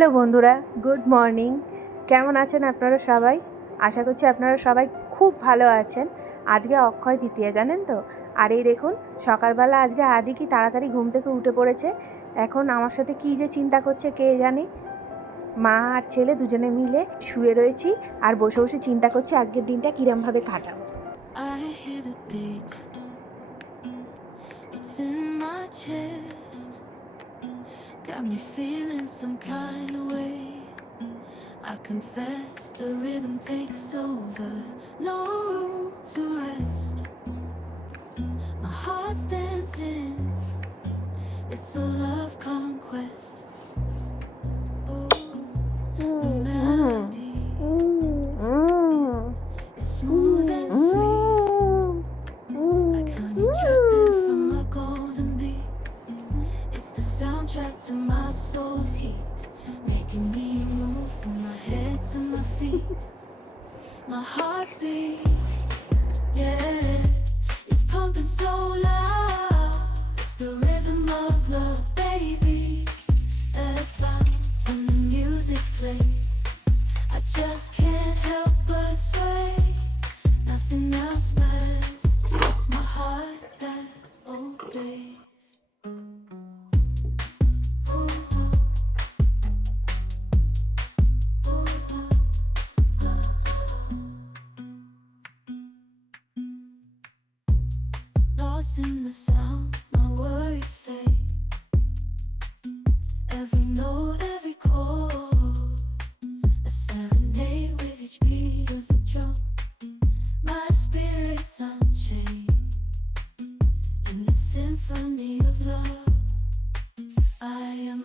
Hello বন্ধুরা, good morning. কেমন আছেন আপনারা সবাই? আশা করছি আপনারা সবাই খুব ভালো আছেন। আজকে অক্ষয় তৃতীয়া, জানেন তো? আর এই দেখুন, সকালবেলা আজকে আদি কি তাড়াতাড়ি ঘুম থেকে উঠে পড়েছে। এখন আমার সাথে কী যে চিন্তা করছে কে জানে? মা আর ছেলে দুজনে মিলে শুয়ে রয়েছি আর বসে বসে চিন্তা করছি আজকের দিনটা কিরমভাবে কাটাবো. It's in my chest. Got me feeling some kind of way. I confess the rhythm takes over. No room to rest. My heart's dancing. It's a love conquest.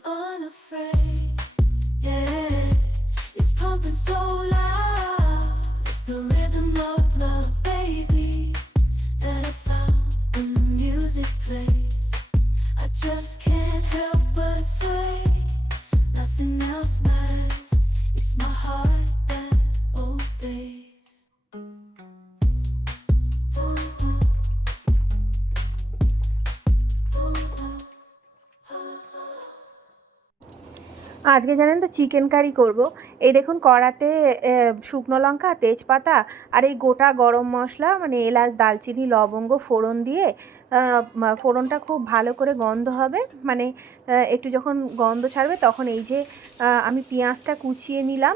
Unafraid, yeah. It's pumping so loud. আজকে জানেন তো chicken curry করব। এই দেখুন কড়াতে শুকনো লঙ্কা, তেজপাতা আর এই গোটা গরম মশলা মানে এলাচ, দালচিনি, লবঙ্গ, ফোড়ন দিয়ে ফোড়নটা খুব ভালো করে গন্ধ হবে। মানে একটু যখন গন্ধ ছাড়বে তখন এই যে আমি পেঁয়াজটা কুচিয়ে নিলাম।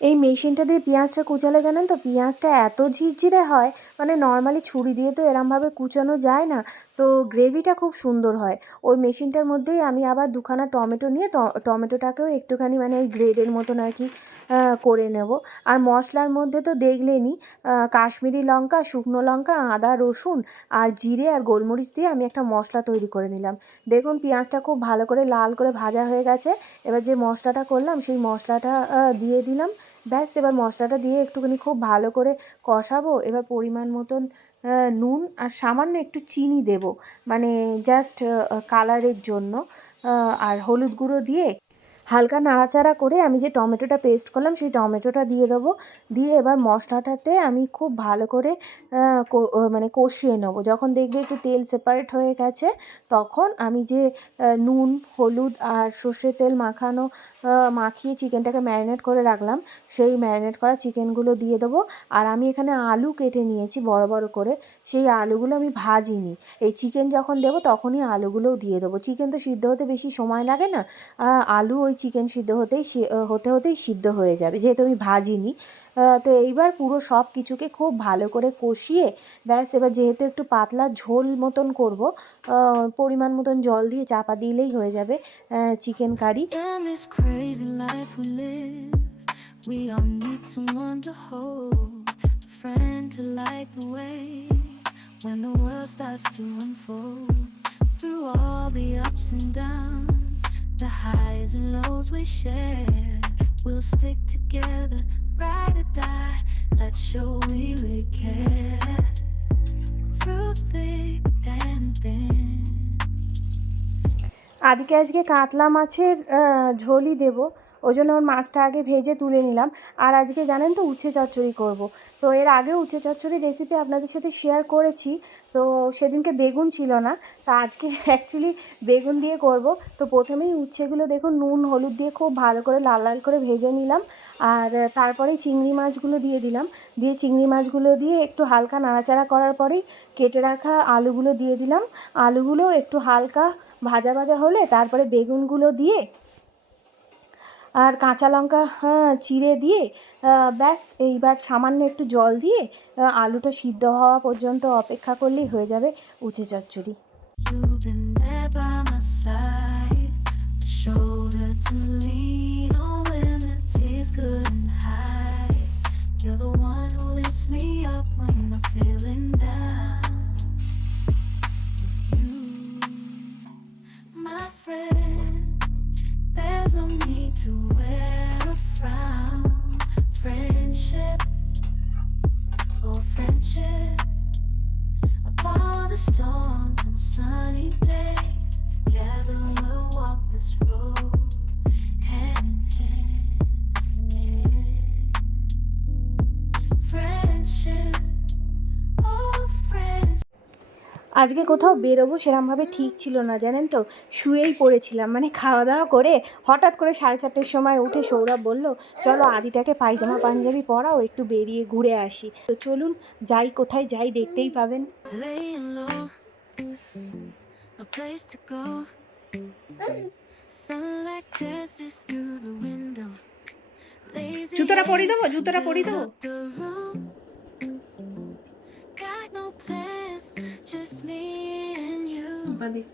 এই মেশিনটা দিয়ে পেঁয়াজটা কুচালে জানেন তো, পেঁয়াজটা এত ঝিরঝিরে হয় মানে নর্মালি ছুরি দিয়ে তো এরমভাবে কুচানো যায় না তো গ্রেভিটা খুব সুন্দর হয়। ওই মেশিনটার মধ্যেই আমি আবার দুখানা টমেটো নিয়ে টমেটোটাকেও একটুখানি মানে ওই গ্রেডের মতন আর কি করে নেব। আর মশলার মধ্যে তো দেখলেনই আহ, কাশ্মীরি লঙ্কা শুকনো লঙ্কা আদা রসুন আর জিরে আর গোলমরিচ দিয়ে আমি একটা মশলা তৈরি করে নিলাম। দেখুন পেঁয়াজটা খুব ভালো করে লাল করে ভাজা হয়ে গেছে এবার যে মশলাটা করলাম সেই মশলাটা দিয়ে দিলাম। ব্যাস, এবার মশলাটা দিয়ে একটুখানি খুব ভালো করে কষাবো। এবার পরিমাণ মতন নুন আর সামান্য একটু চিনি দেব। মানে জাস্ট কালারের জন্য আর হলুদ গুঁড়ো দিয়ে হালকা নাড়াচাড়া করে আমি যে টমেটোটা পেস্ট করলাম, সেই টমেটোটা দিয়ে দেবো। দিয়ে এবার মশলাটাতে আমি খুব ভালো করে মানে কষিয়ে নেব। যখন দেখবে একটু তেল সেপারেট হয়ে গেছে, তখন আমি যে নুন, হলুদ আর সর্ষের তেল মাখানো মাখিয়ে চিকেনটাকে ম্যারিনেট করে রাখলাম, সেই ম্যারিনেট করা চিকেনগুলো দিয়ে দেবো। আর আমি এখানে আলু কেটে নিয়েছি বড় বড় করে, সেই আলুগুলো আমি ভাজিনি। এই চিকেন যখন দেবো, তখনই আলুগুলোও দিয়ে দেবো। চিকেন তো সিদ্ধ হতে বেশি সময় লাগে না। আলু ওই ওই চিকেন সিদ্ধ হতেই হতে হতেই সিদ্ধ হয়ে যাবে। যেহেতু আমি ভাজিনি তো এইবার পুরো সব কিছুকে খুব ভালো করে কষিয়ে, ব্যাস, এবার যেহেতু একটু পাতলা ঝোল মতন করব পরিমাণ মতন জল দিয়ে চাপা দিলেই হয়ে যাবে chicken curry When the world starts to unfold, through all the ups and downs. The highs and lows we share, we'll stick together, ride or die. Let's show we really care. Through thick and thin. আদিকে আজকে কাতলা মাছের ঝোলই দেব ওই জন্য ওর মাছটা আগে ভেজে তুলে নিলাম। আর আজকে জানেন তো উচ্ছে চচ্চড়ি করব। তো এর আগে উচ্ছে চচ্চড়ি রেসিপি আপনাদের সাথে শেয়ার করেছি। তো সেদিনকে বেগুন ছিল না। তা আজকে অ্যাকচুয়ালি বেগুন দিয়ে করব। তো প্রথমেই উচ্ছেগুলো দেখুন, নুন, হলুদ দিয়ে খুব ভালো করে লাল লাল করে ভেজে নিলাম। আর তারপরে চিংড়ি মাছগুলো দিয়ে দিলাম। দিয়ে চিংড়ি মাছগুলো দিয়ে একটু হালকা নাড়াচাড়া করার পরেই কেটে রাখা আলুগুলো দিয়ে দিলাম। আলুগুলো একটু হালকা ভাজা ভাজা হলে তারপরে বেগুনগুলো দিয়ে আর কাঁচা লঙ্কা হ্যাঁ, চিড়ে দিয়ে ব্যাস, এইবার সামান্য একটু জল দিয়ে আলুটা সিদ্ধ হওয়া পর্যন্ত অপেক্ষা করলেই হয়ে যাবে উঁচু চচ্চড়ি You're the one who lifts me up. To wear a frown. Friendship, oh friendship. Upon the storms and sunny days, together we'll walk this road আজকে কোথাও বেরোবো সেরমভাবে ঠিক ছিল না জানেন তো শুয়েই পড়েছিলাম মানে খাওয়া দাওয়া করে হঠাৎ করে সাড়ে চারটের সময় উঠে সৌরভ বলল চলো আদিটাকে পায়জামা পাঞ্জাবি পরাও একটু বেরিয়ে ঘুরে আসি তো চলুন যাই কোথায় যাই দেখতেই পাবেন জুতোটা পরিয়ে দেবো? জুতোটা পরিয়ে দেবো? Plans, just me and you.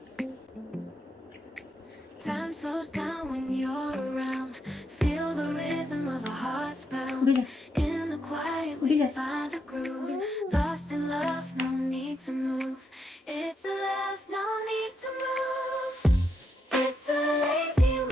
Time slows down when you're around. Feel the rhythm of our hearts pound. In the quiet, we find a groove. Lost in love, no need to move. It's a love, no need to move. It's a lazy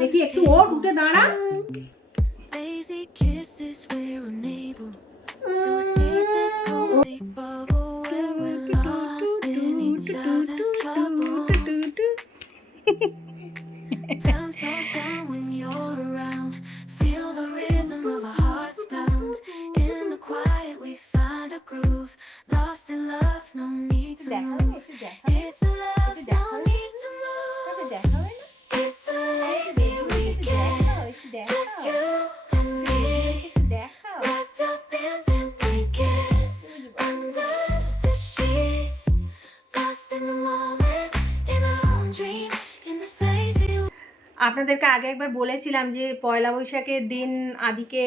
দেখি একটু ওর উঠে দাঁড়া। আপনাদেরকে আগে একবার বলেছিলাম যে পয়লা বৈশাখের দিন আদিকে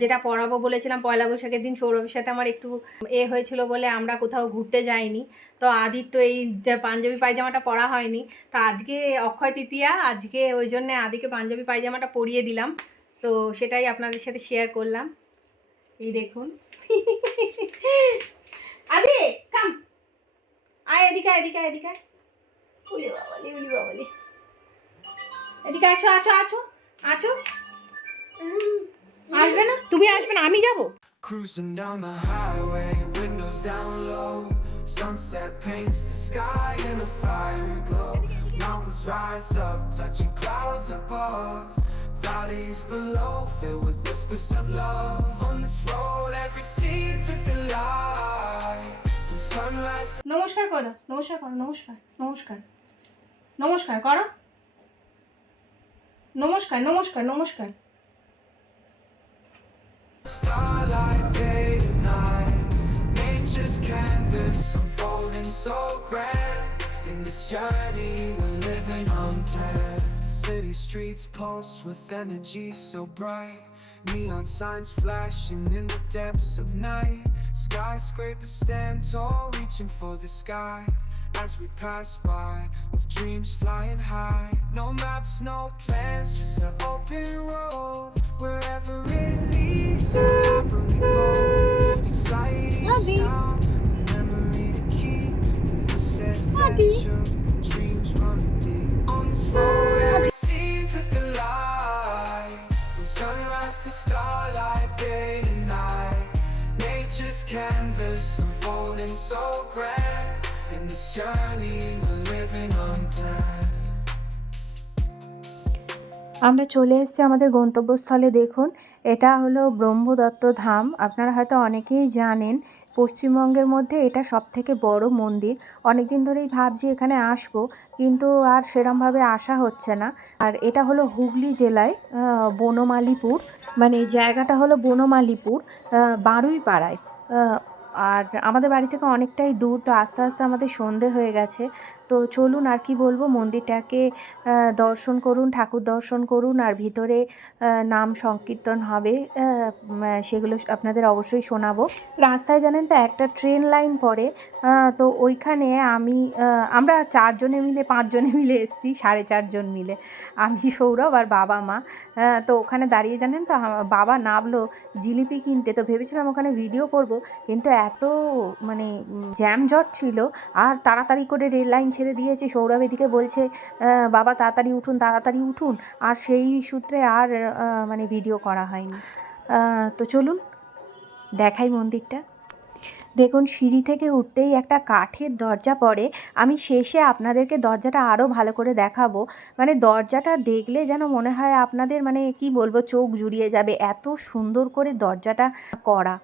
যেটা পড়াবো বলেছিলাম, পয়লা বৈশাখের দিন সৌরভের সাথে আমার একটু এ হয়েছিল বলে আমরা কোথাও ঘুরতে যাইনি। তো আদির তো এই পাঞ্জাবি পায়জামাটা পরা হয়নি। তো আজকে অক্ষয় তৃতীয়া, আজকে ওই জন্যে আদিকে পাঞ্জাবি পায়জামাটা পরিয়ে দিলাম। তো সেটাই আপনাদের সাথে শেয়ার করলাম। এই দেখুন। আদি কাম আয় এদিকে এদিকে এদিকে। উলি বাবালি। এদিকে আছো আছো আছো আছো আসবে না তুমি আসবে না আমি যাব Cruising down the highway, windows down low. Sunset paints the sky in a fiery glow. Mountains rise up, touching clouds above. Valleys below, filled with whispers of love. On this road, every seed's a delight. From sunrise নমস্কার করো নমস্কার করো নমস্কার নমস্কার নমস্কার করো নমস্কার নমস্কার নমস্কার starlight, day to night. Nature's canvas unfolding so grand. In this journey, we're living unplanned. City streets pulse with energy so bright. Neon signs flashing in the depths of night. Skyscrapers stand tall, reaching for the sky. as we pass by With dreams flying high. No maps, no plans, just an open road Wherever it leads, we'll to keep. Dreams run deep. On every From sunrise to starlight, day night. Nature's canvas unfolding so grand. আমরা চলে এসেছি আমাদের গন্তব্যস্থলে, দেখুন। এটা হলো ব্রহ্মদত্ত ধাম। আপনারা হয়তো অনেকেই জানেন, পশ্চিমবঙ্গের মধ্যে এটা সব থেকে বড় মন্দির। অনেক দিন ধরেই ভাবছি এখানে আসব, কিন্তু আর সেরমভাবে আসা হচ্ছে না। আর এটা হলো হুগলি জেলায় বনমালীপুর। মানে জায়গাটা হলো বনমালীপুর বারুইপাড়ায়। আর আমাদের বাড়ি থেকে অনেকটাই দূর, তো আস্তে আস্তে আমাদের সন্ধে হয়ে গেছে। তো চলুন আর কি বলব, মন্দিরটাকে দর্শন করুন, ঠাকুর দর্শন করুন, আর ভিতরে নাম সংকীর্তন হবে সেগুলো আপনাদের অবশ্যই শোনাবো। রাস্তায় জানেন তো, একটা ট্রেন লাইন পড়ে তো ওইখানে আমি আমরা চারজনে মিলে, পাঁচজনে মিলে এসেছি, সাড়ে চারজন মিলে। আমি সৌরভ আর বাবা মা। তো ওখানে দাঁড়িয়ে জানেন তো বাবা নামলো জিলিপি কিনতে। তো ভেবেছিলাম ওখানে ভিডিও করব, কিন্তু এত মানে জ্যাম জট ছিল আর তাড়াতাড়ি করে রেল লাইন ছেড়ে দিয়েছে। সৌরভ এদিকে বলছে বাবা তাড়াতাড়ি উঠুন তাড়াতাড়ি উঠুন। আর সেই সূত্রে আর মানে ভিডিও করা হয়নি। তো চলুন, দেখাই মন্দিরটা। দেখুন, সিঁড়ি থেকে উঠতেই একটা কাঠের দরজা পড়ে। আমি শেষে আপনাদেরকে দরজাটা আরও ভালো করে দেখাবো। মানে দরজাটা দেখলে যেন মনে হয় আপনাদের মানে কি বলব, চোখ জুড়িয়ে যাবে এত সুন্দর করে দরজাটা করা।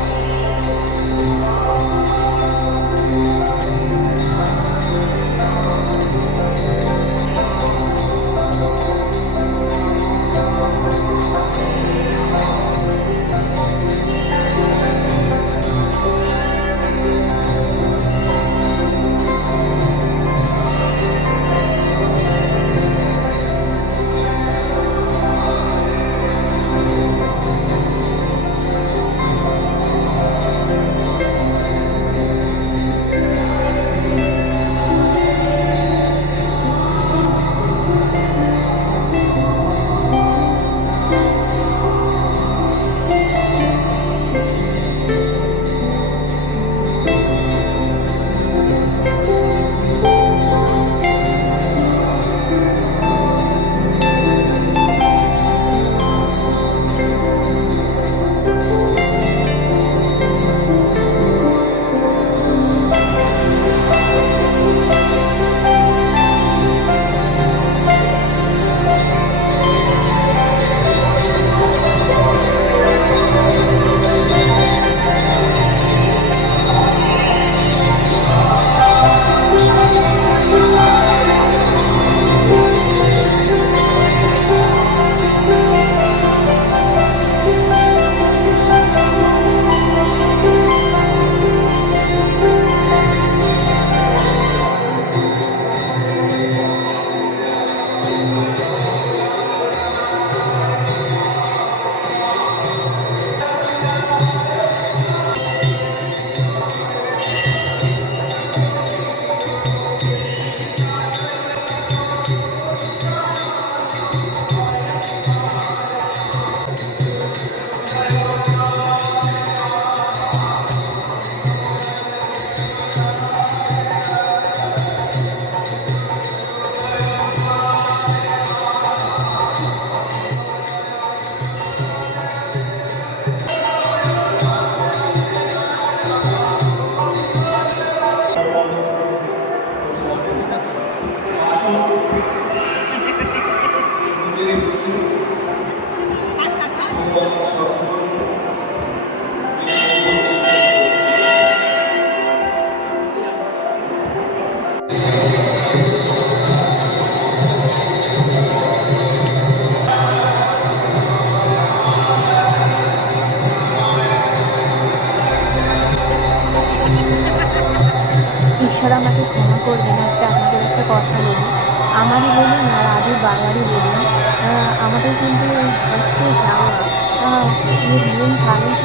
Música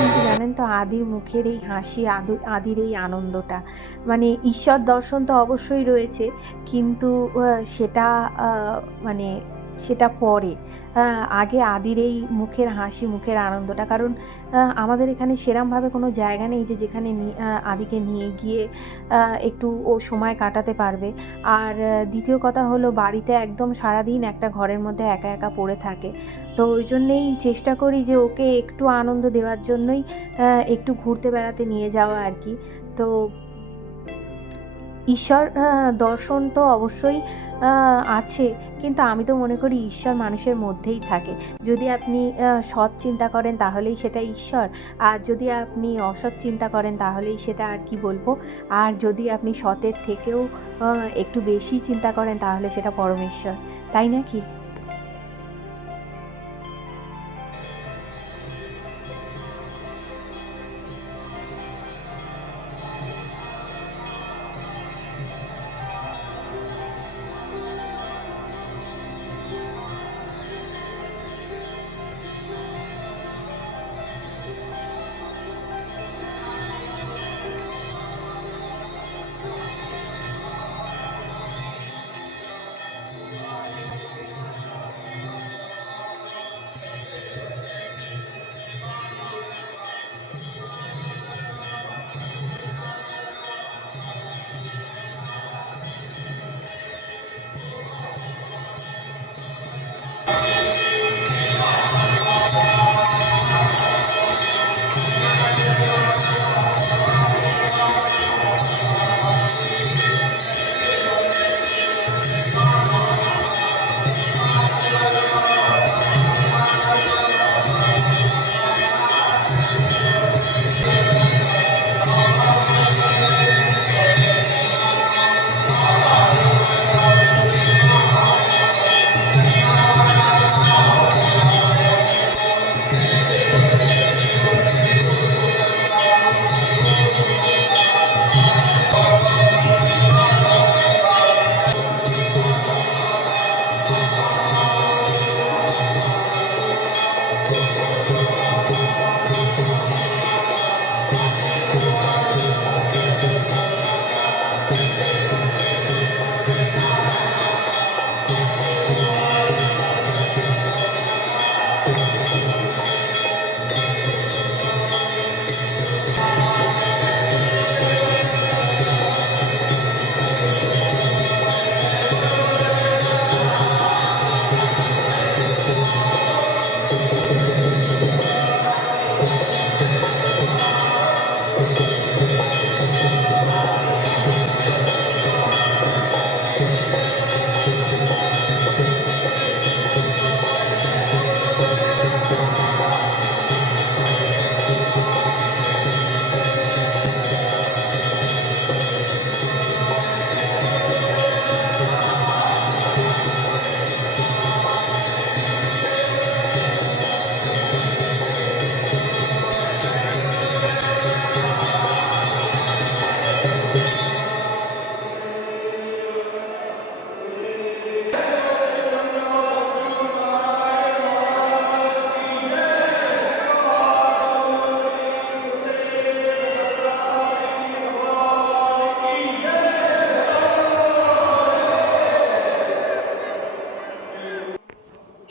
কিন্তু জানেন তো? আদির মুখের এই হাসি, আদু, আদির এই আনন্দটা। মানে ঈশ্বর দর্শন তো অবশ্যই রয়েছে, কিন্তু সেটা মানে সেটা পরে। আগে আদির এই মুখের হাসি, মুখের আনন্দটা। কারণ আমাদের এখানে সেরমভাবে কোনো জায়গা নেই যে যেখানে আদিকে নিয়ে গিয়ে একটু ও সময় কাটাতে পারবে। আর দ্বিতীয় কথা হলো বাড়িতে একদম সারাদিন একটা ঘরের মধ্যে একা একা পড়ে থাকে। তো ওই জন্যেই চেষ্টা করি যে ওকে একটু আনন্দ দেওয়ার জন্যই একটু ঘুরতে বেড়াতে নিয়ে যাওয়া আর কি। তো ঈশ্বর দর্শন তো অবশ্যই আছে, কিন্তু আমি তো মনে করি ঈশ্বর মানুষের মধ্যেই থাকে। যদি আপনি সৎ চিন্তা করেন তাহলেই সেটা ঈশ্বর, আর যদি আপনি অসৎ চিন্তা করেন তাহলেই সেটা আর কি বলব? আর যদি আপনি সতের থেকেও একটু বেশি চিন্তা করেন তাহলে সেটা পরমেশ্বর, তাই নাকি?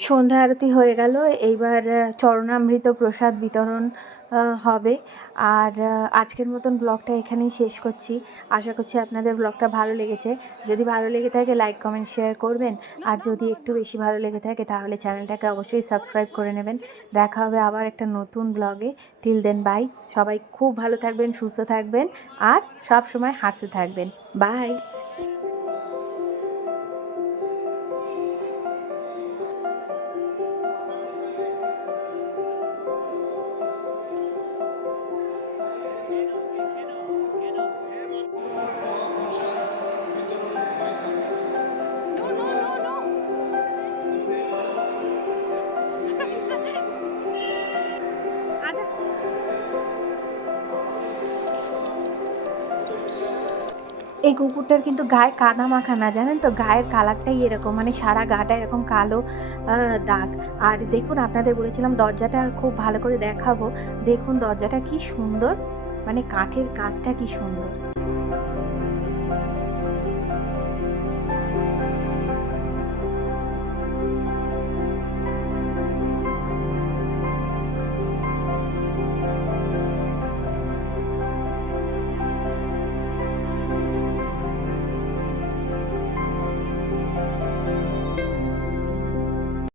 সন্ধ্যা আরতি হয়ে গেল, এইবার চরণামৃত প্রসাদ বিতরণ হবে। আর আজকের মতন ব্লগটা এখানেই শেষ করছি। আশা করছি আপনাদের ব্লগটা ভালো লেগেছে। যদি ভালো লেগে থাকে লাইক কমেন্ট শেয়ার করবেন। আর যদি একটু বেশি ভালো লেগে থাকে, তাহলে চ্যানেলটাকে অবশ্যই সাবস্ক্রাইব করে নেবেন। দেখা হবে আবার একটা নতুন ব্লগে। টিল দেন বাই সবাই খুব ভালো থাকবেন, সুস্থ থাকবেন, আর সব সময় হাসতে থাকবেন। বাই এই কুকুরটার কিন্তু গায়ে কাদা মাখা না, জানেন তো? গায়ের কালারটাই এরকম মানে সারা গাটা এরকম কালো দাগ। আর দেখুন, আপনাদের বলেছিলাম দরজাটা খুব ভালো করে দেখাবো। দেখুন, দরজাটা কি সুন্দর মানে কাঠের কাজটা কি সুন্দর।